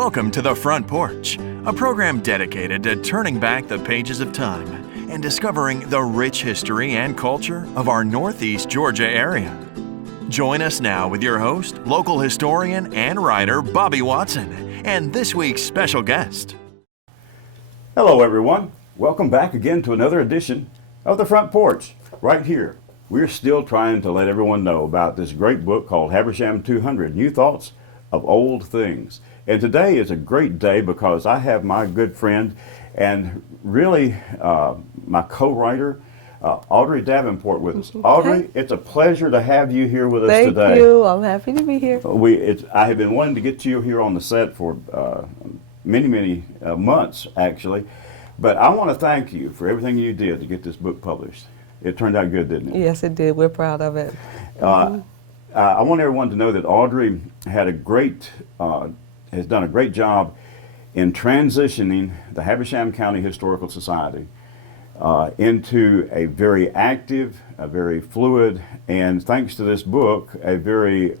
Welcome to The Front Porch, a program dedicated to turning back the pages of time and discovering the rich history and culture of our Northeast Georgia area. Join us now with your host, local historian and writer Bobby Watson, and this week's special guest. Hello everyone, welcome back again to another edition of The Front Porch, right here. We're still trying to let everyone know about this great book called Habersham 200, New Thoughts of Old Things. And today is a great day because I have my good friend and really my co-writer, Audrey Davenport with us. Audrey, it's a pleasure to have you here with us today. Thank you. I'm happy to be here. I have been wanting to get you here on the set for many months, actually. But I want to thank you for everything you did to get this book published. It turned out good, didn't it? Yes, it did. We're proud of it. I want everyone to know that Audrey had has done a great job in transitioning the Habersham County Historical Society into a very active, a very fluid, and thanks to this book, a very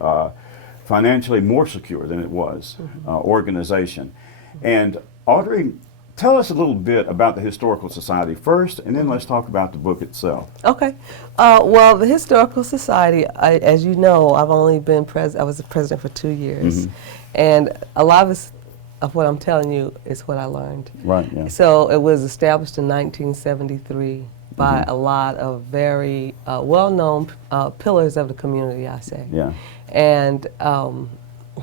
financially more secure than it was organization. And Audrey, tell us a little bit about the Historical Society first, and then let's talk about the book itself. Okay. Well, the Historical Society, as you know, I've only been I was the president for 2 years. And a lot of what I'm telling you is what I learned. Right, yeah. So it was established in 1973 by a lot of very well-known pillars of the community, I say. Yeah. And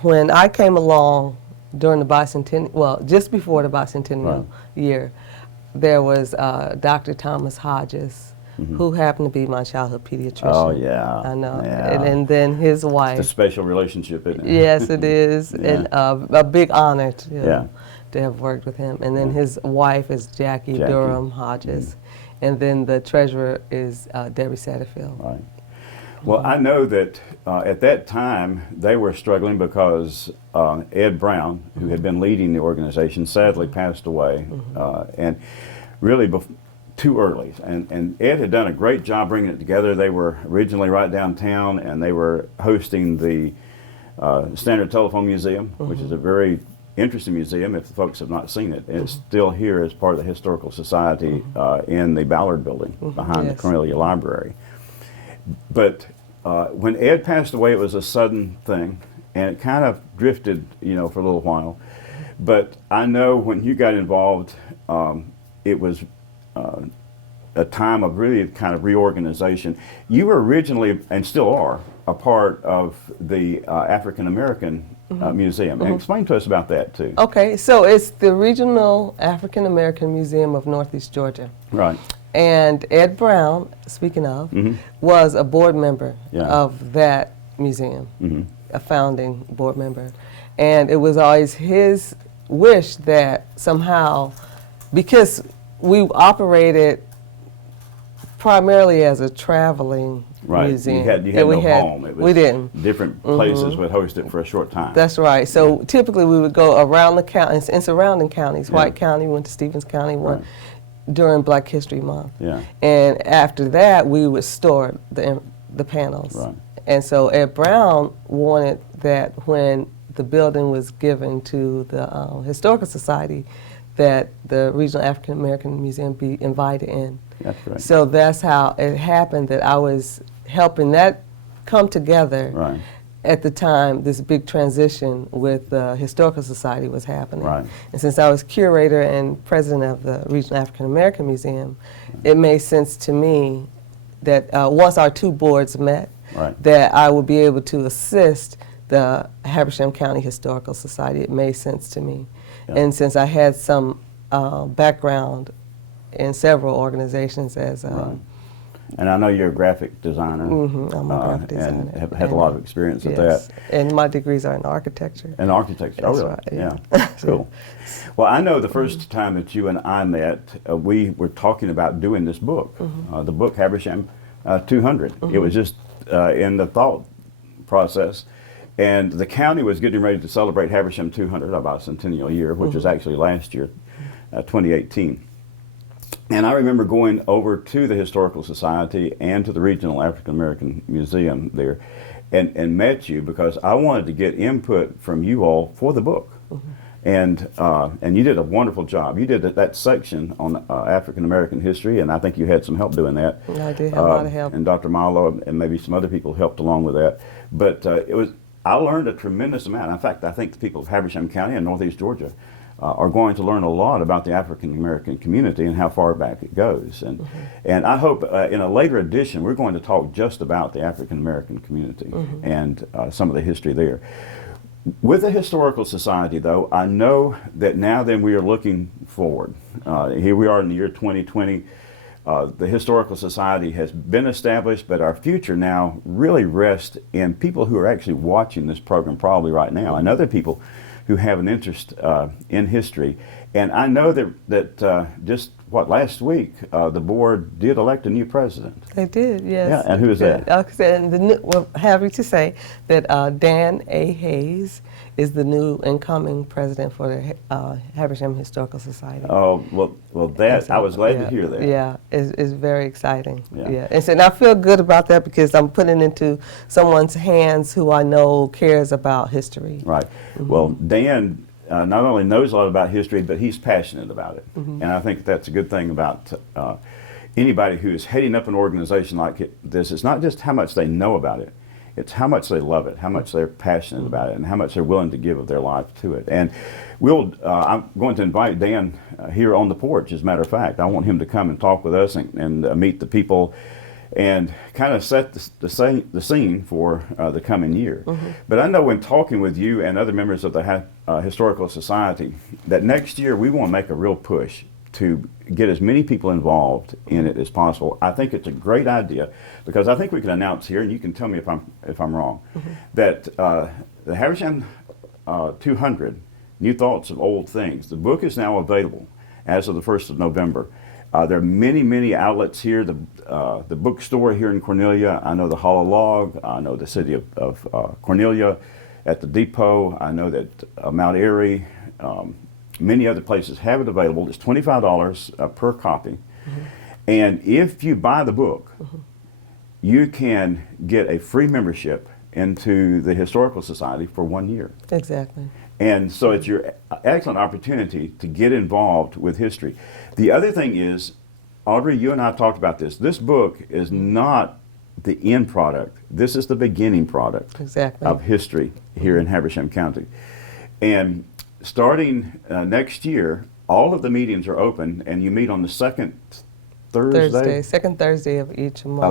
when I came along during the bicentennial, well, just before the bicentennial year, there was Dr. Thomas Hodges, who happened to be my childhood pediatrician. Oh, yeah. I know. Yeah. And then his wife. It's a special relationship, isn't it? Yes, it is. Yeah. And a big honor to have worked with him. And then his wife is Jackie Durham Hodges. And then the treasurer is Debbie Satterfield. Right. Well, I know that at that time they were struggling because Ed Brown, who had been leading the organization, sadly passed away, and really too early. And Ed had done a great job bringing it together. They were originally right downtown, and they were hosting the Standard Telephone Museum, which is a very interesting museum if the folks have not seen it. It's still here as part of the Historical Society in the Ballard Building behind the Cornelia Library. But when Ed passed away, it was a sudden thing, and it kind of drifted, for a little while. But I know when you got involved, it was a time of really kind of reorganization. You were originally, and still are, a part of the African American Museum. And explain to us about that, too. Okay, so it's the Regional African American Museum of Northeast Georgia. Right. And Ed Brown, speaking of, was a board member of that museum, a founding board member. And it was always his wish that somehow, because we operated primarily as a traveling museum. You had no home. It was we didn't. Different places would host it for a short time. That's right. So typically we would go around the county and surrounding counties. White County, went to Stevens County, went during Black History Month. Yeah. And after that, we would store the panels. Right. And so Ed Brown wanted that when the building was given to the Historical Society, that the Regional African American Museum be invited in. That's right. So that's how it happened that I was helping that come together. Right. At the time, this big transition with the Historical Society was happening. Right. And since I was curator and president of the Regional African American Museum, it made sense to me that once our two boards met, that I would be able to assist the Habersham County Historical Society. It made sense to me. And since I had some background in several organizations as and I know you're a graphic designer. I'm a graphic designer. And have had a lot of experience with that. And my degrees are in architecture. In architecture, That's really? Right, yeah. Cool. Well, I know the first time that you and I met, we were talking about doing this book, the book Habersham 200. It was just in the thought process. And the county was getting ready to celebrate Habersham 200, our bicentennial year, which was actually last year, 2018. And I remember going over to the Historical Society and to the Regional African American Museum there and met you because I wanted to get input from you all for the book. And you did a wonderful job. You did that section on African American history, and I think you had some help doing that. I did have a lot of help. And Dr. Milo and maybe some other people helped along with that. But I learned a tremendous amount. In fact, I think the people of Habersham County and Northeast Georgia are going to learn a lot about the African American community and how far back it goes. And I hope in a later edition we're going to talk just about the African American community and some of the history there. With the Historical Society, though, I know that now then we are looking forward. Here we are in the year 2020. The Historical Society has been established, but our future now really rests in people who are actually watching this program probably right now, and other people who have an interest in history. And I know that just last week, the board did elect a new president. They did, yes. Yeah, and who is that? And we're happy to say that Dan A. Hayes is the new incoming president for the Habersham Historical Society. Oh, well, that I was glad to hear that. Yeah, it's very exciting. Yeah. And I feel good about that because I'm putting it into someone's hands who I know cares about history. Right. Well, Dan not only knows a lot about history, but he's passionate about it. And I think that's a good thing about anybody who is heading up an organization like this. It's not just how much they know about it, it's how much they love it, how much they're passionate about it, and how much they're willing to give of their life to it. And I'm going to invite Dan here on the porch, as a matter of fact. I want him to come and talk with us and meet the people and kind of set the scene for the coming year. But I know when talking with you and other members of the Historical Society that next year we want to make a real push to get as many people involved in it as possible. I think it's a great idea because I think we can announce here, and you can tell me if I'm wrong, that the Habersham 200 New Thoughts of Old Things, the book is now available as of the 1st of November. There are many outlets here. The bookstore here in Cornelia, I know the Hollow Log, I know the city of Cornelia at the depot, I know that Mount Airy, many other places have it available. It's $25 per copy. And if you buy the book, you can get a free membership into the Historical Society for 1 year. Exactly. And so it's your excellent opportunity to get involved with history. The other thing is, Audrey, you and I talked about this. This book is not the end product. This is the beginning product of history here in Habersham County. And starting next year, all of the meetings are open, and you meet on the second second Thursday of each month.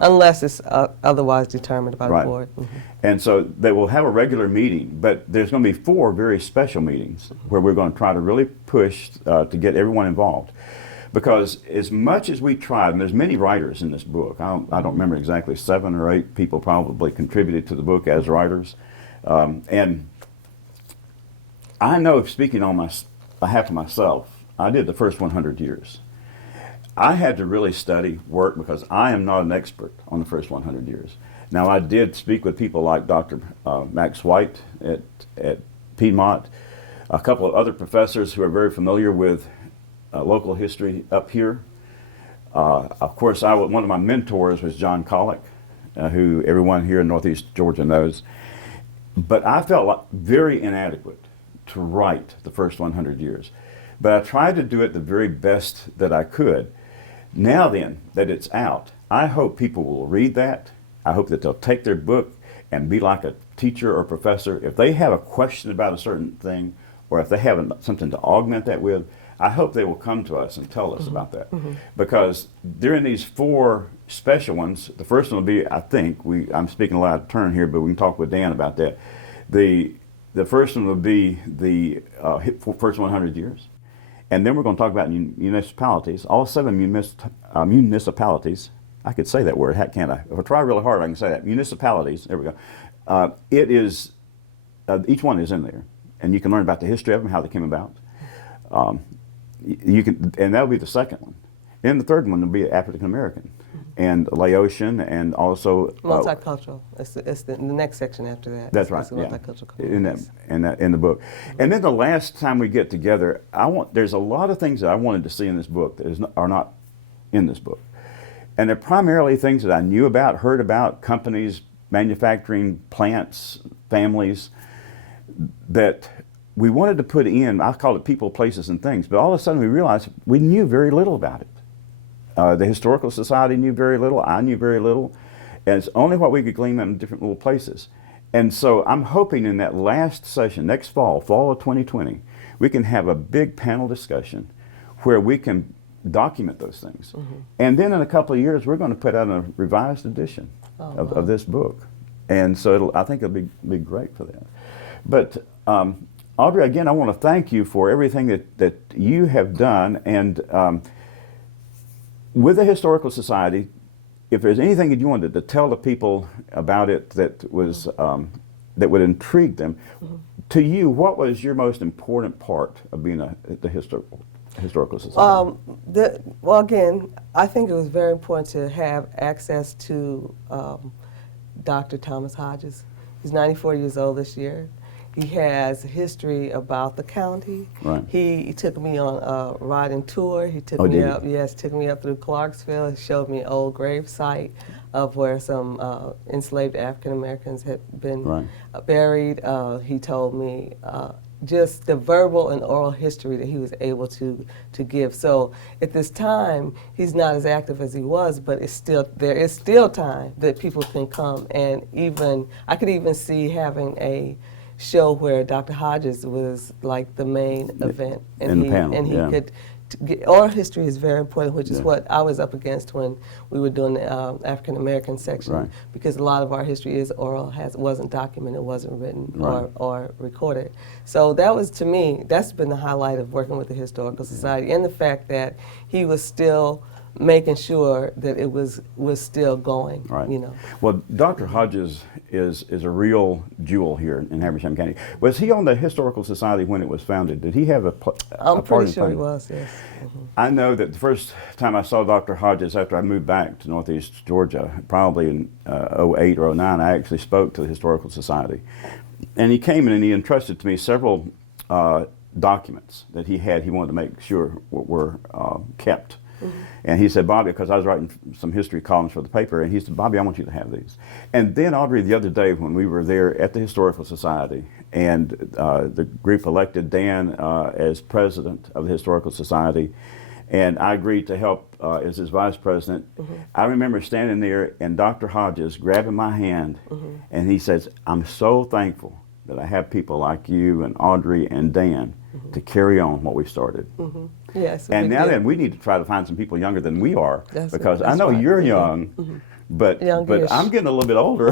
Of unless it's otherwise determined by the board. And so they will have a regular meeting, but there's going to be 4 very special meetings where we're going to try to really push to get everyone involved. Because as much as we tried, and there's many writers in this book, I don't remember exactly, 7 or 8 people probably contributed to the book as writers. And I know, speaking on behalf of myself, I did the first 100 years. I had to really study, work, because I am not an expert on the first 100 years. Now, I did speak with people like Dr. Max White at Piedmont, a couple of other professors who are very familiar with local history up here. Of course, one of my mentors was John Collick, who everyone here in Northeast Georgia knows. But I felt very inadequate to write the first 100 years. But I tried to do it the very best that I could. Now then, that it's out, I hope people will read that. I hope that they'll take their book and be like a teacher or professor. If they have a question about a certain thing, or if they have something to augment that with, I hope they will come to us and tell us about that. Because during these 4 special ones, the first one will be, I think, I'm speaking a loud turn here, but we can talk with Dan about that. The first one will be the first 100 years. And then we're going to talk about municipalities, all 7 municipalities. I could say that word, can't I? If I try really hard, I can say that. Municipalities, there we go. Each one is in there. And you can learn about the history of them, how they came about. And that'll be the second one. Then the third one will be African American and Laotian, and also multicultural. It's the next section after that. That's right. It's the multicultural in the book. And then the last time we get together, there's a lot of things that I wanted to see in this book that are not in this book, and they're primarily things that I knew about, heard about, companies, manufacturing plants, families that we wanted to put in, I call it people, places, and things, but all of a sudden we realized we knew very little about it. The Historical Society knew very little, I knew very little, and it's only what we could glean in different little places. And so I'm hoping in that last session, next fall, fall of 2020, we can have a big panel discussion where we can document those things. And then in a couple of years, we're going to put out a revised edition of this book. And so I think it'll be great for that. But Audrey, again, I want to thank you for everything that you have done. And with the Historical Society, if there's anything that you wanted to tell the people about it that was that would intrigue them, to you, what was your most important part of being the Historical Society? Well, again, I think it was very important to have access to Dr. Thomas Hodges. He's 94 years old this year. He has a history about the county. Right. He took me on a riding tour. He took Oh, me did he? up. Yes, took me up through Clarksville. He showed me an old grave site of where some enslaved African Americans had been buried. He told me just the verbal and oral history that he was able to give. So at this time, he's not as active as he was, but there is still time that people can come, and I could even see having a show where Dr. Hodges was like the main event, and he could. Oral history is very important, which is what I was up against when we were doing the African American section, because a lot of our history is oral, wasn't documented, wasn't written or recorded. So that was, to me, that's been the highlight of working with the Historical Society, and the fact that he was still making sure that it was still going. You know. Well, Dr. Hodges is a real jewel here in Habersham County. Was he on the Historical Society when it was founded? Did he have a I'm pretty sure he was, yes. I know that the first time I saw Dr. Hodges after I moved back to Northeast Georgia, probably in 08 or 09, I actually spoke to the Historical Society. And he came in and he entrusted to me several documents that he wanted to make sure were kept. And he said, Bobby, because I was writing some history columns for the paper, and he said, Bobby, I want you to have these. And then, Audrey, the other day when we were there at the Historical Society, and the group elected Dan as president of the Historical Society, and I agreed to help as his vice president, I remember standing there and Dr. Hodges grabbing my hand, and he says, I'm so thankful that I have people like you and Audrey and Dan to carry on what we started. Yes. And now then, we need to try to find some people younger than we are, because I that's know right. you're young, but Youngish. I'm getting a little bit older.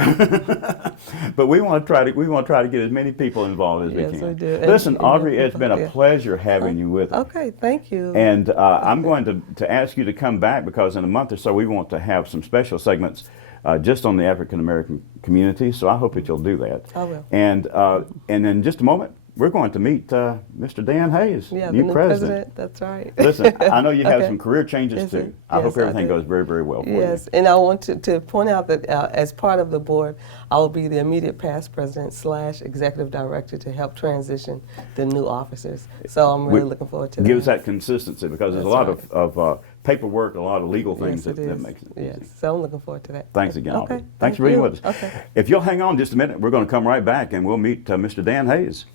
But we want to try to get as many people involved as we can. Yes, we do. Listen, And Audrey, it's been a yeah. pleasure having you with us. Okay, thank you. And I'm going to ask you to come back, because in a month or so we want to have some special segments just on the African American community. So I hope that you'll do that. I will. And in just a moment, we're going to meet Mr. Dan Hayes, Yeah, new the new president. That's right. Listen, I know you have Okay. some career changes Is too. it? I hope Yes, I everything do. goes very, very well for you. Yes, and I want to point out that as part of the board, I will be the immediate past president / executive director to help transition the new officers. So I'm really looking forward to that. Gives that consistency, because there's a lot of paperwork, a lot of legal things Yes, it that is. makes it Yes, easy. so I'm looking forward to that. Thanks again, Okay, Audrey. Thanks thank for being you. with us. Okay. If you'll hang on just a minute, we're going to come right back and we'll meet Mr. Dan Hayes.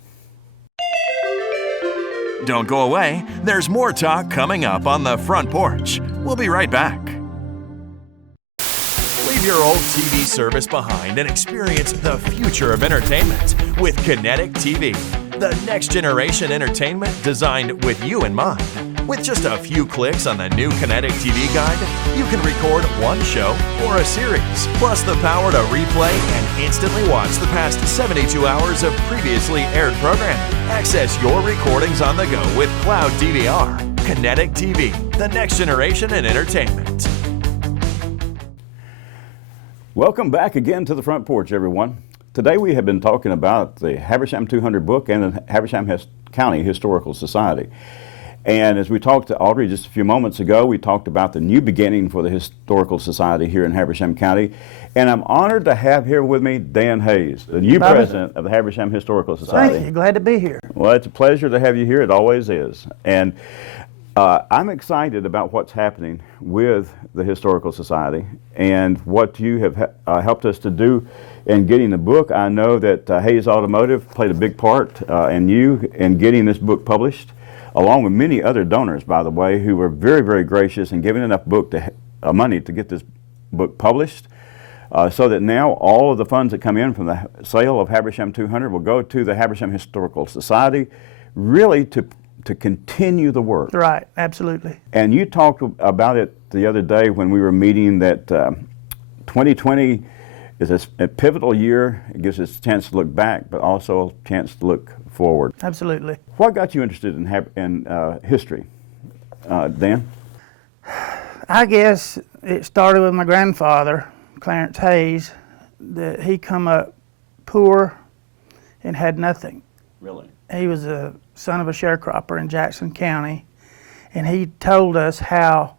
Don't go away. There's more talk coming up on the front porch. We'll be right back. Leave your old TV service behind and experience the future of entertainment with Kinetic TV, the next generation entertainment designed with you in mind. With just a few clicks on the new Kinetic TV guide, you can record one show or a series, plus the power to replay and instantly watch the past 72 hours of previously aired programming. Access your recordings on the go with Cloud DVR. Kinetic TV, the next generation in entertainment. Welcome back again to the front porch, everyone. Today we have been talking about the Habersham 200 book and the Habersham County Historical Society. And as we talked to Audrey just a few moments ago, we talked about the new beginning for the Historical Society here in Habersham County. And I'm honored to have here with me Dan Hayes, the new president of the Habersham Historical Society. Thank you. Glad to be here. Well, it's a pleasure to have you here. It always is. And I'm excited about what's happening with the Historical Society and what you have helped us to do in getting the book. I know that Hayes Automotive played a big part in you in getting this book published, along with many other donors, by the way, who were very, very gracious in giving enough money to get this book published. So that now all of the funds that come in from the sale of Habersham 200 will go to the Habersham Historical Society, really to continue the work. Right, absolutely. And you talked about it the other day when we were meeting that 2020 is a pivotal year. It gives us a chance to look back, but also a chance to look forward. Absolutely. What got you interested in history, Dan? I guess it started with my grandfather, Clarence Hayes, that he come up poor and had nothing. Really? He was a son of a sharecropper in Jackson County, and he told us how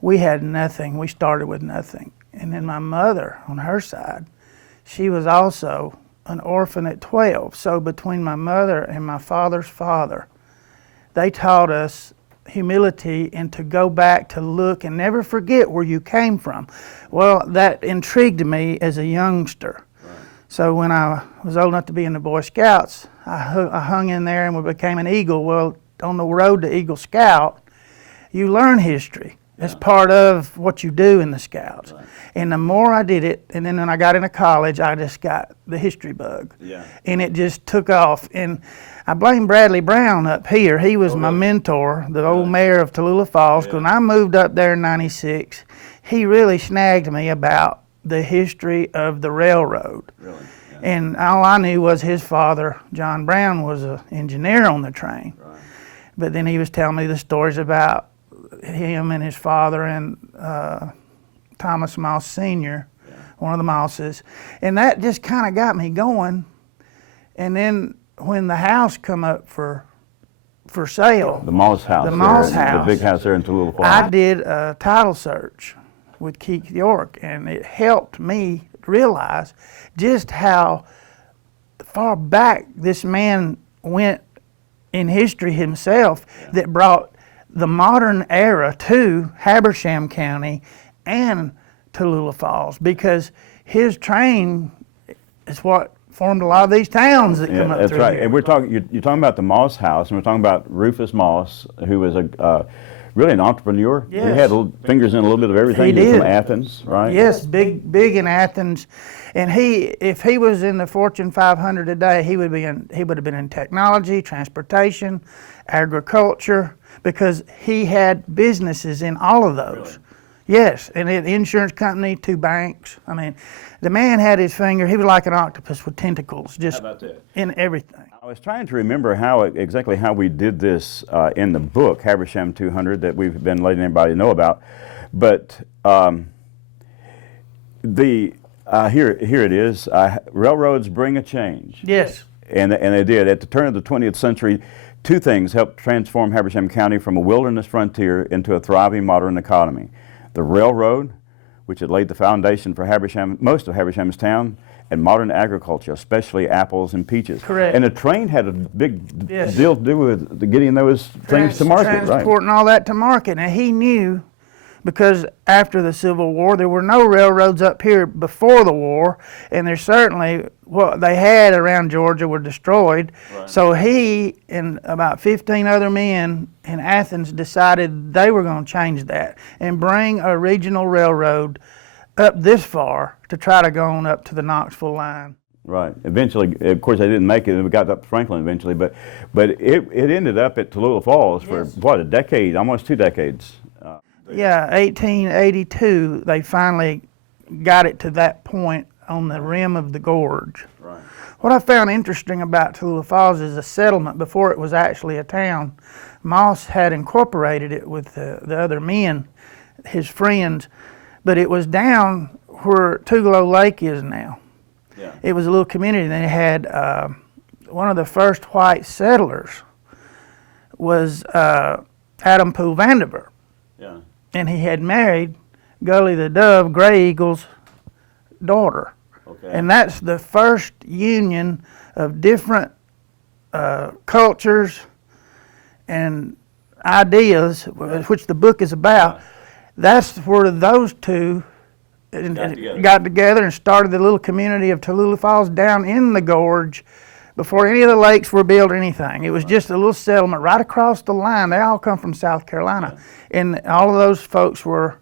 we had nothing. We started with nothing. And then my mother, on her side, she was also an orphan at 12. So between my mother and my father's father, they taught us humility and to go back to look and never forget where you came from. Well, that intrigued me as a youngster. Right. So when I was old enough to be in the Boy Scouts, I hung in there and we became an Eagle. Well, on the road to Eagle Scout, you learn history. It's part of what you do in the Scouts. Right. And the more I did it, and then when I got into college, I just got the history bug. Yeah. And it just took off. And I blame Bradley Brown up here. He was my mentor, the old mayor of Tallulah Falls. When I moved up there in '96, he really snagged me about the history of the railroad. Really? Yeah. And all I knew was his father, John Brown, was an engineer on the train. Right. But then he was telling me the stories about him and his father and Thomas Moss Sr., one of the Mosses. And that just kind of got me going. And then when the house come up for sale, the Moss house, the big house there in Tallulah Falls, I did a title search with Keith York, and it helped me realize just how far back this man went in history himself that brought the modern era to Habersham County and Tallulah Falls, because his train is what formed a lot of these towns that come up that's through right. here. And you're talking about the Moss house, and we're talking about Rufus Moss, who was really an entrepreneur. Yes. He had fingers in a little bit of everything. He was did. From Athens, right? Yes, big in Athens. And if he was in the Fortune 500 today, he would have been in technology, transportation, agriculture, because he had businesses in all of those. Really? Yes, and an insurance company, 2 banks. I mean, the man had his finger, he was like an octopus with tentacles, just in everything. I was trying to remember exactly how we did this in the book, Habersham 200, that we've been letting everybody know about. But here it is, railroads bring a change. Yes. And they did. At the turn of the 20th century, 2 things helped transform Habersham County from a wilderness frontier into a thriving modern economy. The railroad, which had laid the foundation for most of Habersham's town, and modern agriculture, especially apples and peaches. Correct. And the train had a big deal to do with getting those things to market, right? Transporting all that to market. And he knew, because after the Civil War, there were no railroads up here before the war, and there's certainly what they had around Georgia were destroyed. Right. So he and about 15 other men in Athens decided they were going to change that and bring a regional railroad up this far to try to go on up to the Knoxville line. Right. Eventually, of course, they didn't make it. We got up to Franklin eventually, but it ended up at Tallulah Falls for what, a decade, almost 2 decades. 1882, they finally got it to that point on the rim of the gorge. Right. What I found interesting about Tallulah Falls is the settlement before it was actually a town. Moss had incorporated it with the other men, his friends, but it was down where Tugelo Lake is now. Yeah. It was a little community. They had one of the first white settlers was Adam Poole Vanderbilt. Yeah. And he had married Gully the Dove, Gray Eagle's daughter. Okay. And that's the first union of different cultures and ideas, which the book is about, that's where those two got together and started the little community of Tallulah Falls down in the gorge before any of the lakes were built or anything. It was just a little settlement right across the line. They all come from South Carolina. And all of those folks were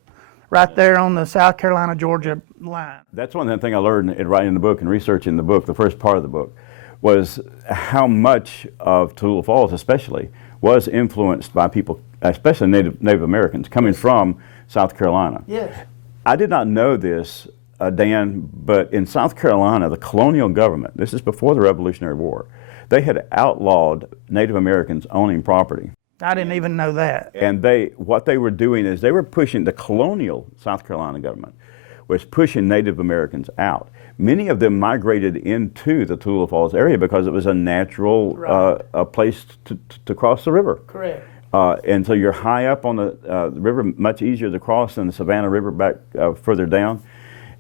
right there on the South Carolina-Georgia line. That's one thing I learned in writing the book and researching the book, the first part of the book, was how much of Tallulah Falls especially was influenced by people, especially Native Americans, coming from South Carolina. Yes. I did not know this, Dan, but in South Carolina, the colonial government, this is before the Revolutionary War, they had outlawed Native Americans owning property. I didn't even know that. And what they were doing is they were pushing, the colonial South Carolina government was pushing Native Americans out. Many of them migrated into the Tallulah Falls area because it was a natural a place to cross the river. Correct. And so you're high up on the river, much easier to cross than the Savannah River back further down.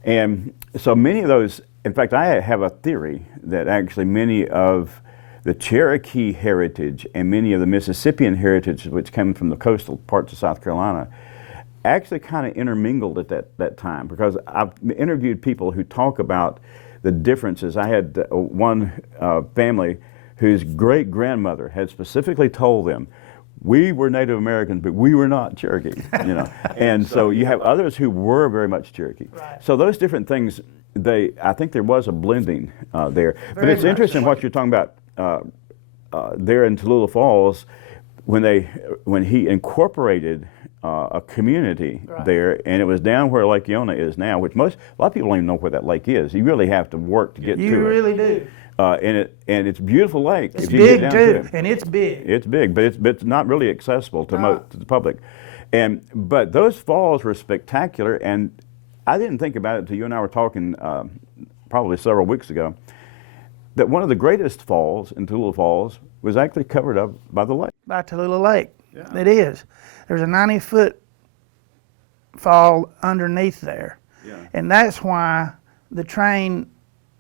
And so many of those, in fact, I have a theory that actually many of the Cherokee heritage and many of the Mississippian heritage, which came from the coastal parts of South Carolina, actually kind of intermingled at that time, because I've interviewed people who talk about the differences. I had one family whose great-grandmother had specifically told them, we were Native Americans, but we were not Cherokee, you know. And so you have others who were very much Cherokee. Right. So those different things, I think there was a blending there. But it's much interesting what you're talking about there in Tallulah Falls, when he incorporated a community there, and it was down where Lake Iona is now, which a lot of people don't even know where that lake is. You really have to work to get to it. You really do. And it's a beautiful lake. It's if you get big down too, to it. and it's big. It's big, but it's not really accessible to the public. But those falls were spectacular, and I didn't think about it until you and I were talking probably several weeks ago, that one of the greatest falls in Tallulah Falls was actually covered up by the lake. By Tallulah Lake. Yeah. It is. There's a 90-foot fall underneath there. Yeah. And that's why the train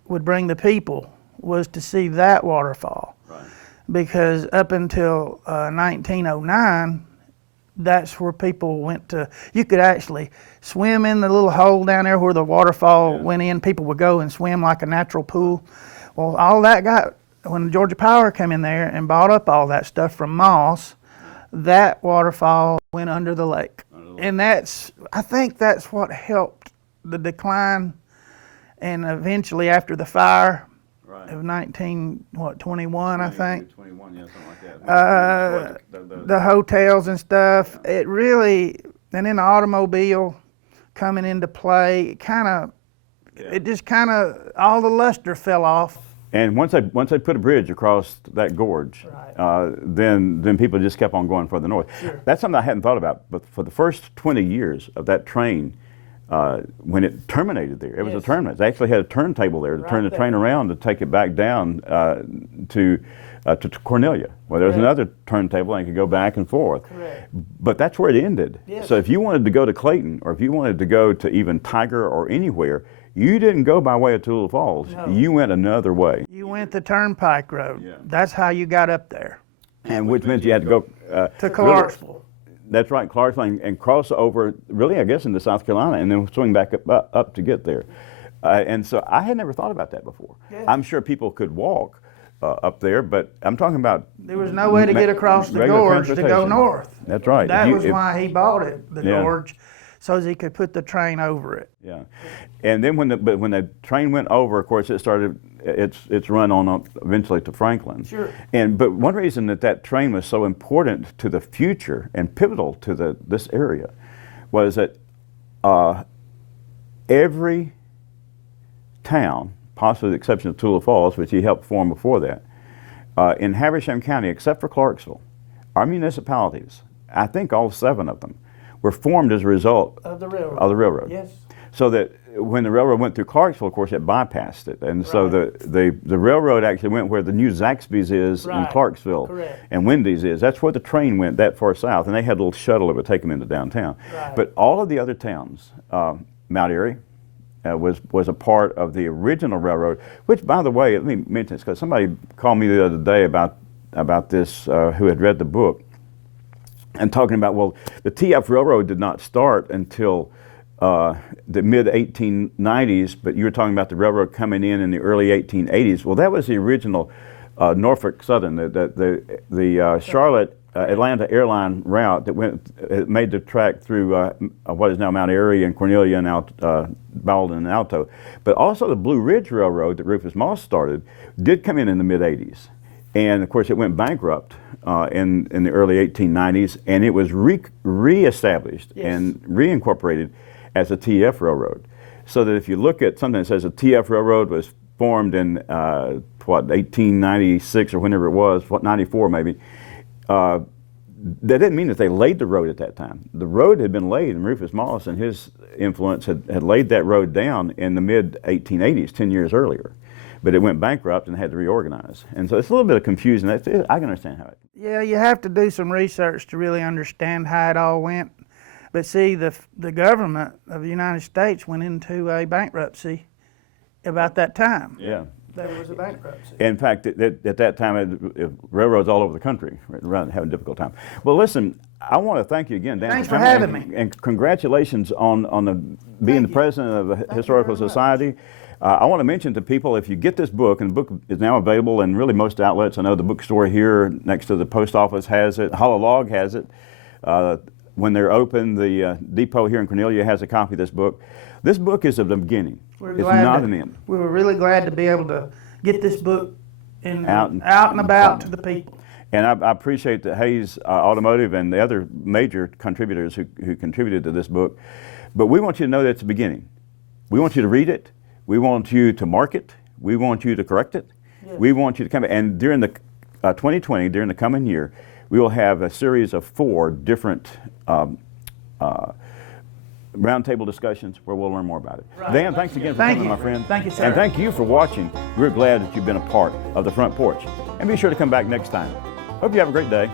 would bring the people, was to see that waterfall. Right. Because up until 1909, that's where people went to. You could actually swim in the little hole down there where the waterfall went in. People would go and swim like a natural pool. Well, all that got, when Georgia Power came in there and bought up all that stuff from Moss, that waterfall went under the lake. And I think that's what helped the decline, and eventually after the fire of 1921, I think. 21, yeah, something like that. The hotels and stuff, it really, and then the automobile coming into play, it just kind of, all the luster fell off. And once they put a bridge across that gorge, then people just kept on going further north. Sure. That's something I hadn't thought about. But for the first 20 years of that train, when it terminated there, it was a terminus. They actually had a turntable there to turn the train around to take it back down to Cornelia, where there was another turntable and it could go back and forth. Correct. But that's where it ended. Yes. So if you wanted to go to Clayton, or if you wanted to go to even Tiger or anywhere, you didn't go by way of Tallulah Falls. No. You went another way. You went the Turnpike Road. Yeah. That's how you got up there. And which meant you had to go to Clarksville. That's right, Clarksville, and cross over, really, I guess, into South Carolina, and then swing back up to get there. And so I had never thought about that before. Yes. I'm sure people could walk up there, but I'm talking about... There was no way to get across the gorge to go north. That's right. That was why he bought it, the gorge, so as he could put the train over it. Yeah, and then when the train went over, of course, it started its run on up eventually to Franklin. Sure. But one reason that train was so important to the future and pivotal to this area was that every town, possibly with the exception of Tallulah Falls, which he helped form before that, in Habersham County, except for Clarksville, our municipalities, I think all 7 of them, were formed as a result of the railroad. Yes. So that when the railroad went through Clarksville, of course, it bypassed it. And so the railroad actually went where the new Zaxby's is in Clarksville. Correct. And Wendy's is. That's where the train went that far south. And they had a little shuttle that would take them into downtown. Right. But all of the other towns, Mount Airy was a part of the original railroad, which, by the way, let me mention this, because somebody called me the other day about this who had read the book. and talking about, well, the TF Railroad did not start until the mid 1890s, but you were talking about the railroad coming in the early 1880s. Well, that was the original Norfolk Southern, the Charlotte Atlanta airline route that made the track through what is now Mount Airy and Cornelia and Baldwin and Alto. But also the Blue Ridge Railroad that Rufus Moss started did come in the mid 80s. And of course it went bankrupt in the early 1890s, and it was reestablished and reincorporated as a TF Railroad. So that if you look at something that says a TF Railroad was formed in 1896 or whenever it was, 94 maybe, that didn't mean that they laid the road at that time. The road had been laid, and Rufus Moss and his influence had laid that road down in the mid 1880s, 10 years earlier. But it went bankrupt and had to reorganize. And so it's a little bit of confusion. I can understand how it. Yeah, you have to do some research to really understand how it all went. But see, the government of the United States went into a bankruptcy about that time. Yeah. There was a bankruptcy. In fact, at that time, railroads all over the country were having a difficult time. Well, listen, I want to thank you again, Dan. Thanks for having me. And congratulations on being the president of the Historical Society. I want to mention to people, if you get this book, and the book is now available in really most outlets. I know the bookstore here next to the post office has it. Hollow Log has it. When they're open, the depot here in Cornelia has a copy of this book. This book is of the beginning. It's not an end. We were really glad to be able to get this book out and about to the people. And I appreciate the Hayes Automotive and the other major contributors who contributed to this book. But we want you to know that it's the beginning. We want you to read it. We want you to mark it. We want you to correct it. Yes. We want you to come. And during the 2020, during the coming year, we will have a series of 4 different roundtable discussions where we'll learn more about it. Right. Dan, thanks again for coming, my friend. Thank you, sir. And thank you for watching. We're glad that you've been a part of the Front Porch. And be sure to come back next time. Hope you have a great day.